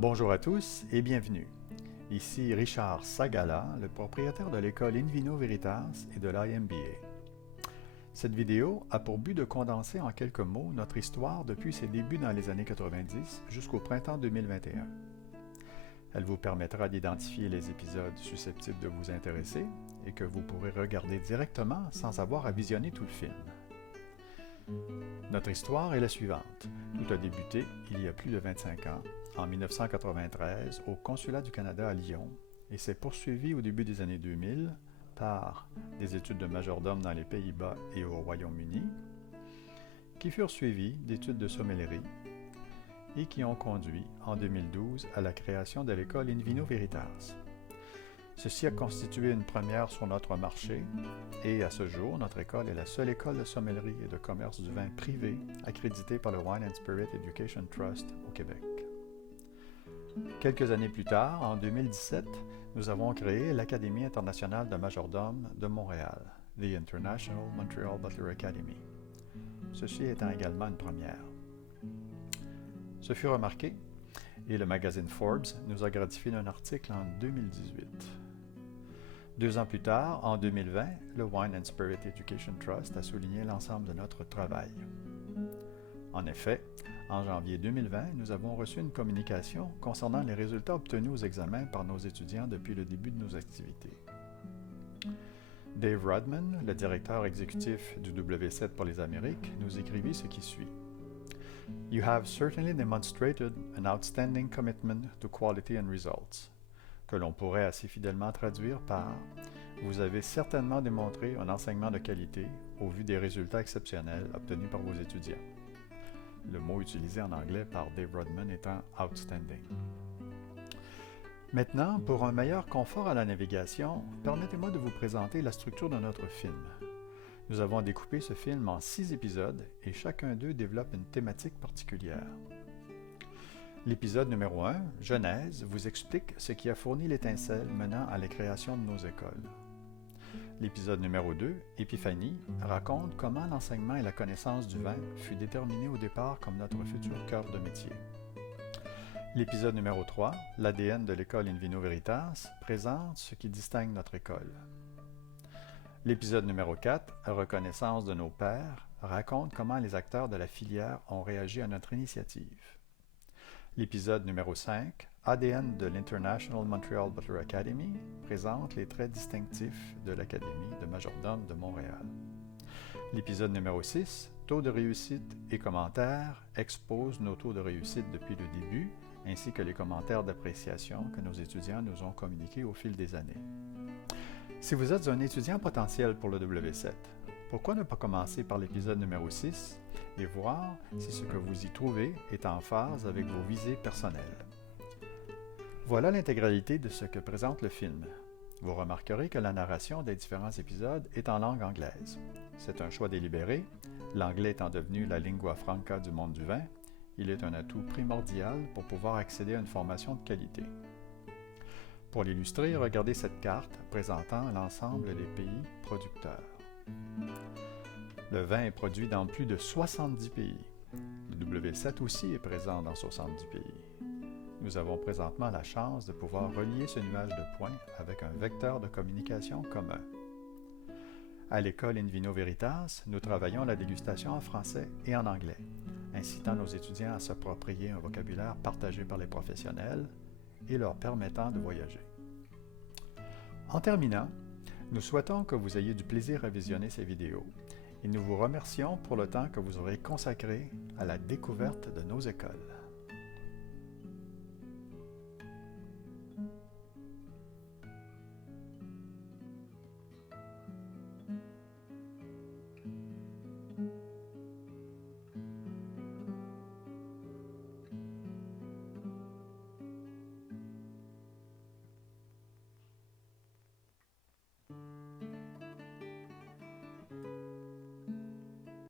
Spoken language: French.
Bonjour à tous et bienvenue. Ici Richard Sagala, le propriétaire de l'école Invino Veritas et de l'IMBA. Cette vidéo a pour but de condenser en quelques mots notre histoire depuis ses débuts dans les années 90 jusqu'au printemps 2021. Elle vous permettra d'identifier les épisodes susceptibles de vous intéresser et que vous pourrez regarder directement sans avoir à visionner tout le film. Notre histoire est la suivante. Tout a débuté il y a plus de 25 ans, en 1993, au Consulat du Canada à Lyon, et s'est poursuivi au début des années 2000 par des études de majordome dans les Pays-Bas et au Royaume-Uni, qui furent suivies d'études de sommellerie et qui ont conduit en 2012 à la création de l'école Invino Veritas. Ceci a constitué une première sur notre marché et à ce jour, notre école est la seule école de sommellerie et de commerce du vin privé accréditée par le Wine and Spirit Education Trust au Québec. Quelques années plus tard, en 2017, nous avons créé l'Académie internationale de majordome de Montréal, The International Montreal Butler Academy. Ceci étant également une première. Ce fut remarqué et le magazine Forbes nous a gratifié d'un article en 2018. 2 ans plus tard, en 2020, le Wine and Spirit Education Trust a souligné l'ensemble de notre travail. En effet, en janvier 2020, nous avons reçu une communication concernant les résultats obtenus aux examens par nos étudiants depuis le début de nos activités. Dave Rodman, le directeur exécutif du W7 pour les Amériques, nous écrivit ce qui suit. You have certainly demonstrated an outstanding commitment to quality and results, que l'on pourrait assez fidèlement traduire par « Vous avez certainement démontré un enseignement de qualité au vu des résultats exceptionnels obtenus par vos étudiants. » Le mot utilisé en anglais par Dave Rodman étant « outstanding ». Maintenant, pour un meilleur confort à la navigation, permettez-moi de vous présenter la structure de notre film. Nous avons découpé ce film en 6 épisodes et chacun d'eux développe une thématique particulière. L'épisode numéro 1, Genèse, vous explique ce qui a fourni l'étincelle menant à la création de nos écoles. L'épisode numéro 2, Épiphanie, raconte comment l'enseignement et la connaissance du vin fut déterminé au départ comme notre futur cœur de métier. L'épisode numéro 3, l'ADN de l'école Invino Veritas, présente ce qui distingue notre école. L'épisode numéro 4, Reconnaissance de nos pairs, raconte comment les acteurs de la filière ont réagi à notre initiative. L'épisode numéro 5, ADN de l'International Montreal Butler Academy, présente les traits distinctifs de l'Académie de majordome de Montréal. L'épisode numéro 6, Taux de réussite et commentaires, expose nos taux de réussite depuis le début, ainsi que les commentaires d'appréciation que nos étudiants nous ont communiqués au fil des années. Si vous êtes un étudiant potentiel pour le W7, pourquoi ne pas commencer par l'épisode numéro 6 et voir si ce que vous y trouvez est en phase avec vos visées personnelles. Voilà l'intégralité de ce que présente le film. Vous remarquerez que la narration des différents épisodes est en langue anglaise. C'est un choix délibéré, l'anglais étant devenu la lingua franca du monde du vin, il est un atout primordial pour pouvoir accéder à une formation de qualité. Pour l'illustrer, regardez cette carte présentant l'ensemble des pays producteurs. Le vin est produit dans plus de 70 pays. Le W7 aussi est présent dans 70 pays. Nous avons présentement la chance de pouvoir relier ce nuage de points avec un vecteur de communication commun. À l'école Invino Veritas, nous travaillons la dégustation en français et en anglais, incitant nos étudiants à s'approprier un vocabulaire partagé par les professionnels et leur permettant de voyager. En terminant, nous souhaitons que vous ayez du plaisir à visionner ces vidéos et nous vous remercions pour le temps que vous aurez consacré à la découverte de nos écoles.